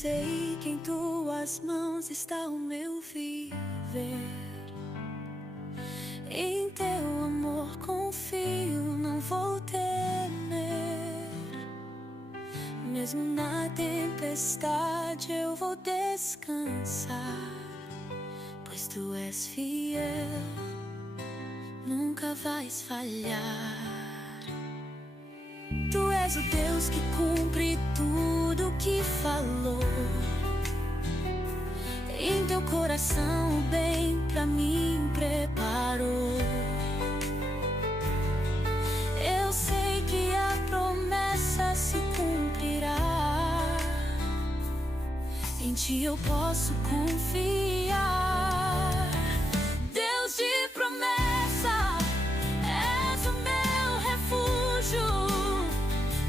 sei que em tuas mãos está o meu viver. Em teu amor confio, não vou temer. Mesmo na tempestade eu vou descansar, pois tu és fiel, nunca vais falhar. Tu és o Deus que cumpre tudo o que falou. Em teu coração o bem pra mim preparou. Eu sei que a promessa se cumprirá. Em ti eu posso confiar. Deus de promessa, és o meu refúgio.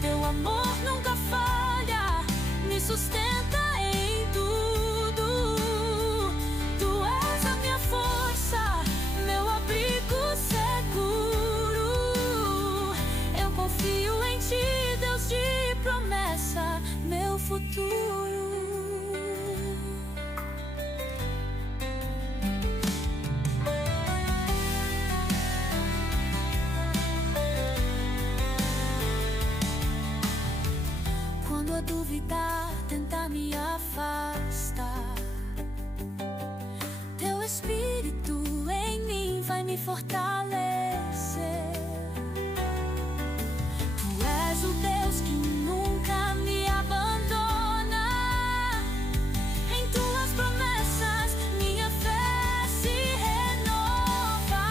Teu amor nunca falha, me sustenta em tudo. Tu és a minha força, meu abrigo seguro. Eu confio em ti, Deus de promessa, meu futuro. Quando a duvidar tentar me afastar, teu Espírito em mim vai me fortalecer. Tu és o Deus que nunca me abandona. Em tuas promessas minha fé se renova.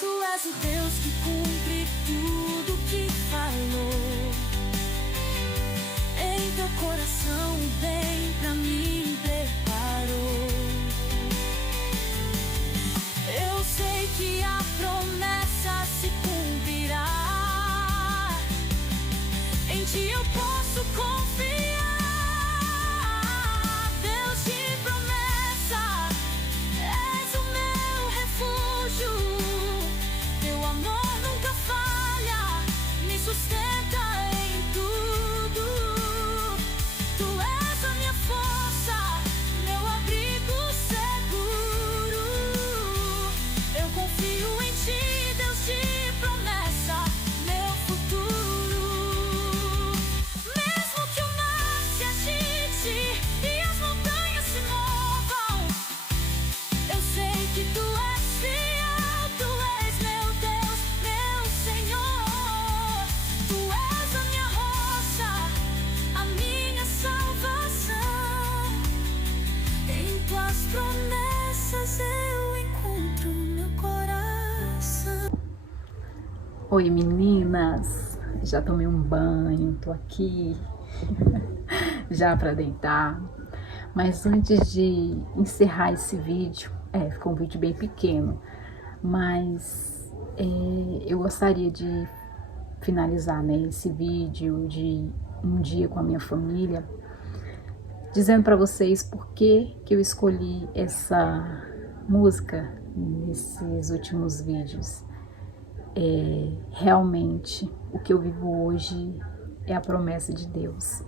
Tu és o Deus que cumpre tudo que falou. Em teu coração o bem pra mim preparou. Eu sei que a promessa se cumprirá. Em ti eu posso confiar. Deus de promessa, és o meu refúgio. Teu amor nunca falha, me sustenta em tudo. Tu és a minha força, meu abrigo seguro. Eu confio em ti, Deus de promessa, meu futuro. Mesmo que o mar se agite e as montanhas se movam, eu sei que tu és fiel, tu és meu Deus, meu Senhor. Tu és a minha rocha, a minha salvação. Em tuas promessas eu encontro meu coração. Oi meninas, já tomei um banho, tô aqui já para deitar, mas antes de encerrar esse vídeo, ficou um vídeo bem pequeno, mas eu gostaria de finalizar, né, esse vídeo de um dia com a minha família, dizendo para vocês por que eu escolhi essa música nesses últimos vídeos. Realmente o que eu vivo hoje é a promessa de Deus.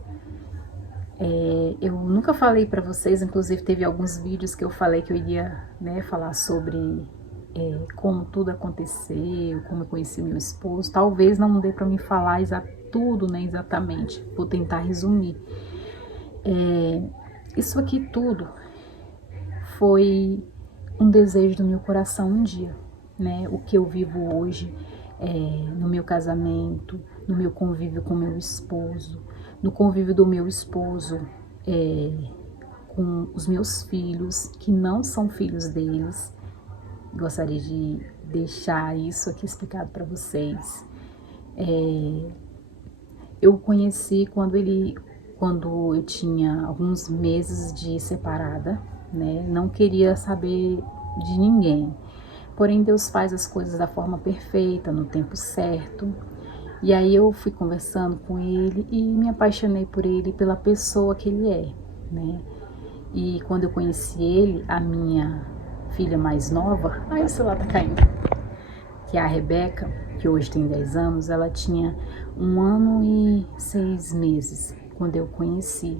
Eu nunca falei para vocês, inclusive teve alguns vídeos que eu falei que eu iria, né, falar sobre como tudo aconteceu, como eu conheci meu esposo. Talvez não dê para me falar tudo, né, exatamente, vou tentar resumir. Isso aqui tudo foi um desejo do meu coração um dia, né? O que eu vivo hoje no meu casamento, no meu convívio com meu esposo, no convívio do meu esposo com os meus filhos, que não são filhos deles. Gostaria de deixar isso aqui explicado para vocês. Eu o conheci quando eu tinha alguns meses de separada, né? Não queria saber de ninguém. Porém, Deus faz as coisas da forma perfeita, no tempo certo. E aí eu fui conversando com ele e me apaixonei por ele, pela pessoa que ele é, né? E quando eu conheci ele, a minha filha mais nova, ai, o celular tá caindo, que é a Rebeca, que hoje tem 10 anos, ela tinha 1 ano e 6 meses quando eu conheci.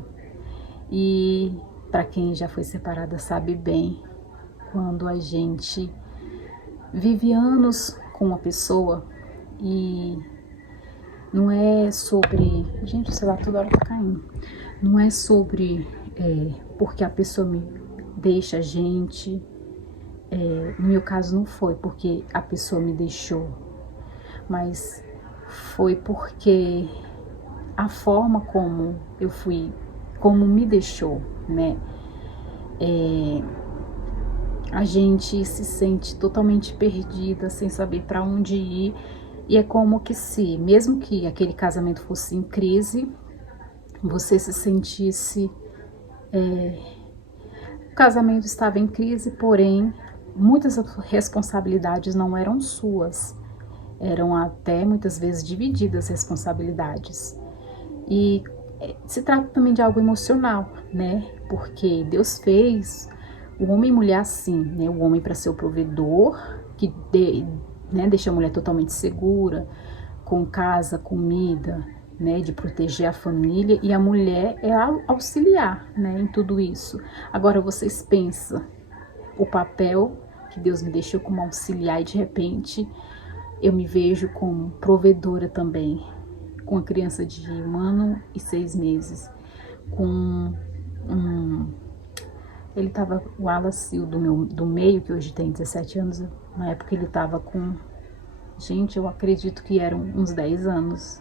E para quem já foi separada sabe bem, quando a gente vive anos com uma pessoa e não é sobre... Gente, o celular toda hora tá caindo. Não é sobre porque a pessoa me deixa a gente. No meu caso não foi porque a pessoa me deixou, mas foi porque a forma como eu fui, como me deixou, né? A gente se sente totalmente perdida, sem saber para onde ir. E é como que se, mesmo que aquele casamento fosse em crise, você se sentisse... O casamento estava em crise, porém, muitas responsabilidades não eram suas. Eram até, muitas vezes, divididas responsabilidades. E se trata também de algo emocional, né? Porque Deus fez o homem e mulher assim, né? O homem para ser o provedor, que deixa a mulher totalmente segura, com casa, comida, né? De proteger a família, e a mulher é auxiliar, né? Em tudo isso. Agora vocês pensam o papel que Deus me deixou como auxiliar e de repente eu me vejo como provedora também, com a criança de 1 ano e 6 meses, com ele tava, o Wallace, do meio, que hoje tem 17 anos, na época ele tava com, gente, eu acredito que eram uns 10 anos,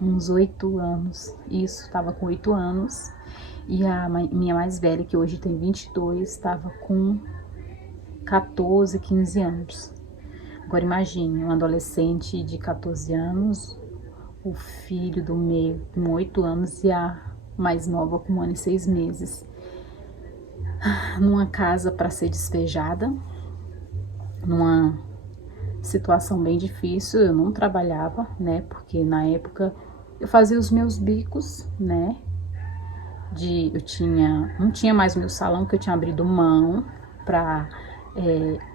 uns 8 anos, isso, tava com 8 anos, e a minha mais velha, que hoje tem 22, estava com 14, 15 anos. Agora imagine, um adolescente de 14 anos, o filho do meio com 8 anos e a mais nova com 1 ano e 6 meses. Numa casa para ser despejada, numa situação bem difícil. Eu não trabalhava, né? Porque na época eu fazia os meus bicos, né? Não tinha mais o meu salão, que eu tinha abrido mão para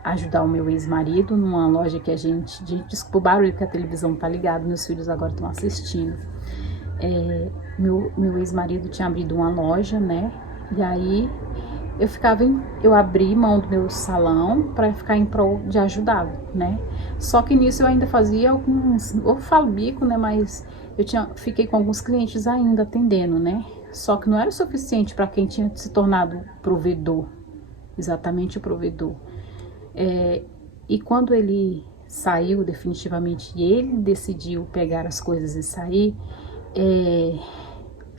ajudar o meu ex-marido numa loja que gente, desculpa o barulho que a televisão tá ligada, meus filhos agora estão assistindo. Meu ex-marido tinha abrido uma loja, né? E aí eu abri mão do meu salão para ficar em prol de ajudá-lo, né? Só que nisso eu ainda fazia alguns, eu falo bico, né? Mas fiquei com alguns clientes ainda atendendo, né? Só que não era o suficiente para quem tinha se tornado provedor, exatamente o provedor. E quando ele saiu definitivamente e ele decidiu pegar as coisas e sair,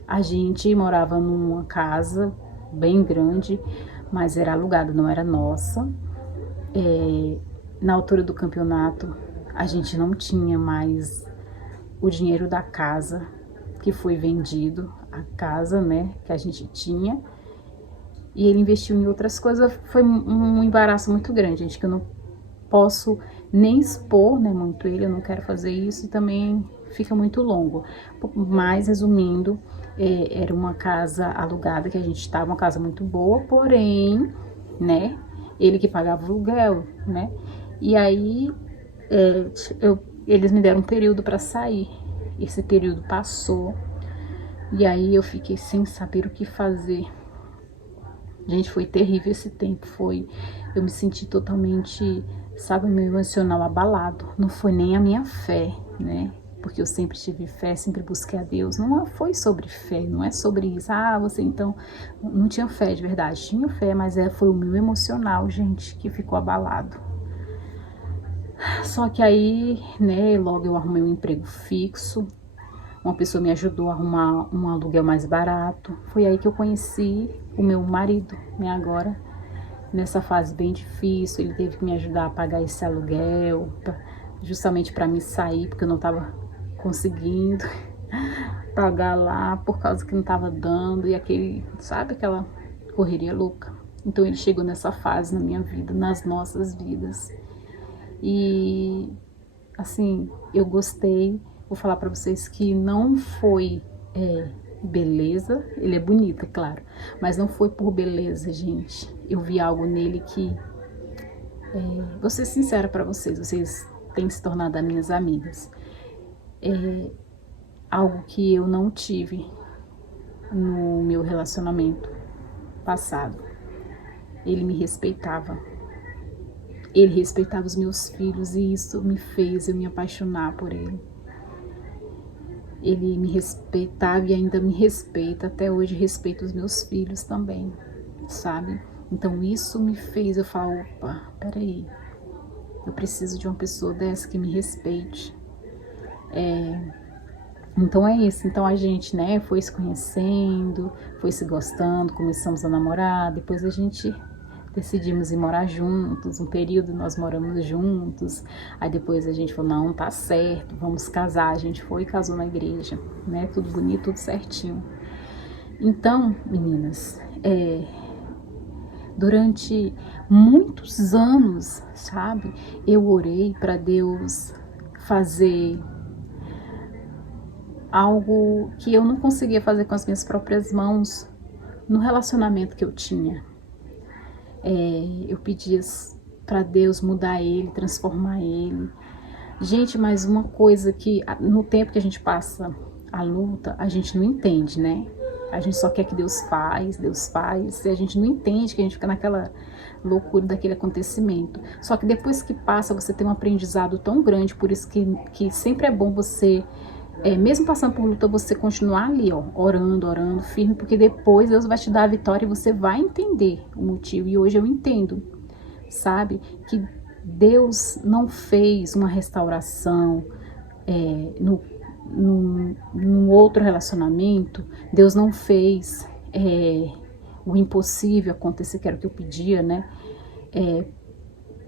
a gente morava numa casa bem grande, mas era alugada, não era nossa. Na altura do campeonato, a gente não tinha mais o dinheiro da casa, que foi vendido, a casa, né, que a gente tinha, e ele investiu em outras coisas. Foi um embaraço muito grande, gente, que eu não posso nem expor, né, muito ele, eu não quero fazer isso, e também fica muito longo. Mas, resumindo, era uma casa alugada que a gente estava, uma casa muito boa, porém, né, ele que pagava o aluguel, né, e aí eles me deram um período para sair. Esse período passou, e aí eu fiquei sem saber o que fazer. Gente, foi terrível esse tempo, eu me senti totalmente, sabe, meu emocional abalado. Não foi nem a minha fé, né? Porque eu sempre tive fé, sempre busquei a Deus. Não foi sobre fé, não é sobre isso. Você então não tinha fé de verdade. Tinha fé, mas foi o meu emocional, gente, que ficou abalado. Só que aí, né, logo eu arrumei um emprego fixo. Uma pessoa me ajudou a arrumar um aluguel mais barato. Foi aí que eu conheci o meu marido, né, agora. Nessa fase bem difícil, ele teve que me ajudar a pagar esse aluguel, justamente para me sair, porque eu não estava conseguindo pagar lá, por causa que não estava dando, e sabe, aquela correria louca. Então ele chegou nessa fase na minha vida, nas nossas vidas. E assim, eu gostei. Vou falar para vocês que não foi beleza, ele é bonito, é claro, mas não foi por beleza, gente. Eu vi algo nele que, vou ser sincera para vocês têm se tornado minhas amigas. algo que eu não tive no meu relacionamento passado. Ele me respeitava. Ele respeitava os meus filhos e isso me fez eu me apaixonar por ele. Ele me respeitava e ainda me respeita. Até hoje respeita os meus filhos também, sabe? Então isso me fez eu falar, opa, peraí, eu preciso de uma pessoa dessa que me respeite. Então é isso, então a gente, né, foi se conhecendo, foi se gostando, começamos a namorar, depois a gente decidimos ir morar juntos, um período nós moramos juntos, aí depois a gente falou, não, tá certo, vamos casar, a gente foi e casou na igreja, né, tudo bonito, tudo certinho. Então, meninas, durante muitos anos, sabe, eu orei para Deus fazer algo que eu não conseguia fazer com as minhas próprias mãos no relacionamento que eu tinha. Eu pedia para Deus mudar ele, transformar ele. Gente, mas uma coisa que no tempo que a gente passa a luta, a gente não entende, né? A gente só quer que Deus faz, e a gente não entende, que a gente fica naquela loucura daquele acontecimento. Só que depois que passa, você tem um aprendizado tão grande, por isso que sempre é bom você, mesmo passando por luta, você continuar ali, ó, orando, firme, porque depois Deus vai te dar a vitória e você vai entender o motivo. E hoje eu entendo, sabe, que Deus não fez uma restauração num outro relacionamento. Deus não fez o impossível acontecer, que era o que eu pedia, né?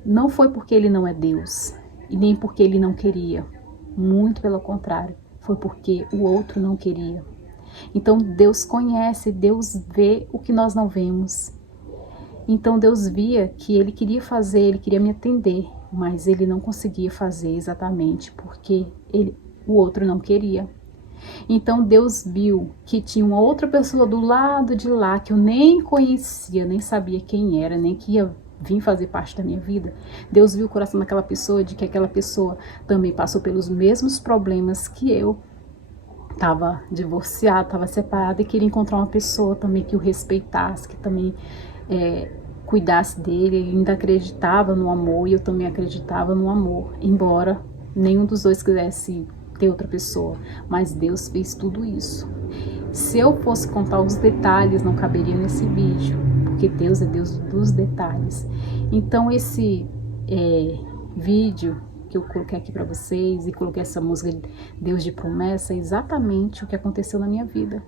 Não foi porque Ele não é Deus, e nem porque Ele não queria, muito pelo contrário, foi porque o outro não queria. Então Deus conhece, Deus vê o que nós não vemos. Então Deus via que Ele queria fazer, Ele queria me atender, mas Ele não conseguia fazer exatamente porque o outro não queria. Então Deus viu que tinha uma outra pessoa do lado de lá que eu nem conhecia, nem sabia quem era, nem que ia vir fazer parte da minha vida. Deus viu o coração daquela pessoa, de que aquela pessoa também passou pelos mesmos problemas que eu. Estava divorciada, estava separada e queria encontrar uma pessoa também que o respeitasse, que também cuidasse dele. Ele ainda acreditava no amor e eu também acreditava no amor, embora nenhum dos dois quisesse ter outra pessoa, mas Deus fez tudo isso. Se eu fosse contar os detalhes, não caberia nesse vídeo, porque Deus é Deus dos detalhes. Então esse vídeo que eu coloquei aqui para vocês e coloquei essa música Deus de Promessa, é exatamente o que aconteceu na minha vida.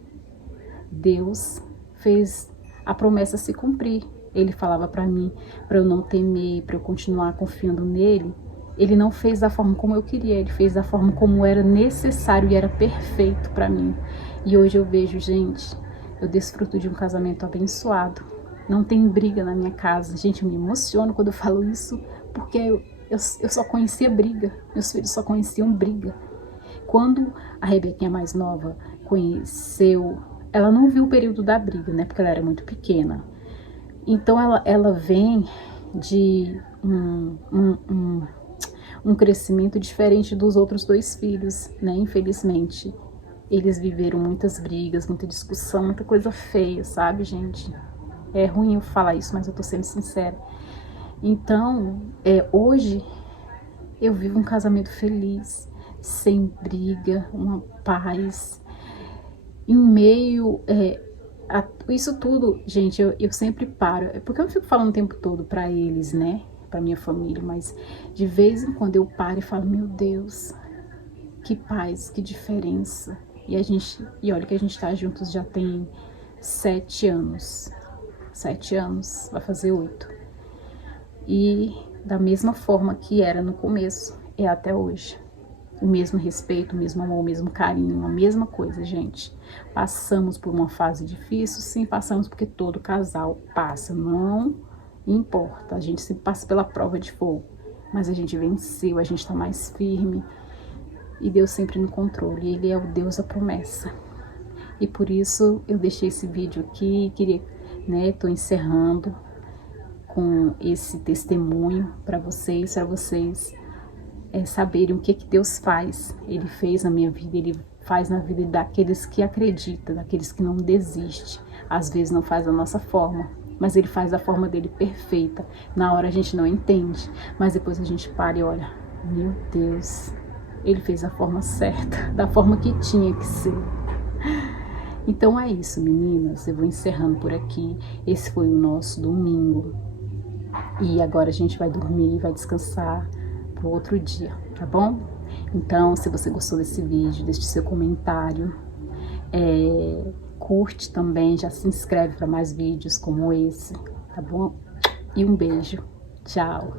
Deus fez a promessa se cumprir. Ele falava para mim, para eu não temer, para eu continuar confiando nele. Ele não fez da forma como eu queria, ele fez da forma como era necessário e era perfeito para mim. E hoje eu vejo, gente, eu desfruto de um casamento abençoado. Não tem briga na minha casa. Gente, eu me emociono quando eu falo isso, porque eu só conhecia briga. Meus filhos só conheciam briga. Quando a Rebequinha mais nova conheceu, ela não viu o período da briga, né? Porque ela era muito pequena. Então ela vem de um crescimento diferente dos outros dois filhos, né? Infelizmente, eles viveram muitas brigas, muita discussão, muita coisa feia, sabe, gente? É ruim eu falar isso, mas eu tô sendo sincera. Então, hoje eu vivo um casamento feliz, sem briga, uma paz, em meio a isso tudo. Gente, eu sempre paro, porque eu não fico falando o tempo todo para eles, né? Para minha família, mas de vez em quando eu paro e falo, meu Deus, que paz, que diferença. E olha que a gente tá juntos já tem 7 anos. 7 anos, vai fazer 8. E da mesma forma que era no começo, é até hoje. O mesmo respeito, o mesmo amor, o mesmo carinho, a mesma coisa, gente. Passamos por uma fase difícil, sim, passamos, porque todo casal passa, não importa, a gente sempre passa pela prova de fogo, mas a gente venceu, a gente tá mais firme, e Deus sempre no controle, Ele é o Deus da promessa. E por isso eu deixei esse vídeo aqui, queria, né, tô encerrando com esse testemunho para vocês saberem o que Deus faz. Ele fez na minha vida, Ele faz na vida daqueles que acreditam, daqueles que não desistem. Às vezes não faz da nossa forma, mas Ele faz da forma dele perfeita. Na hora a gente não entende, mas depois a gente para e olha, meu Deus, Ele fez a forma certa, da forma que tinha que ser. Então é isso, meninas, eu vou encerrando por aqui. Esse foi o nosso domingo. E agora a gente vai dormir, vai descansar pro outro dia, tá bom? Então, se você gostou desse vídeo, deixe seu comentário. Curte também, já se inscreve para mais vídeos como esse, tá bom? E um beijo. Tchau!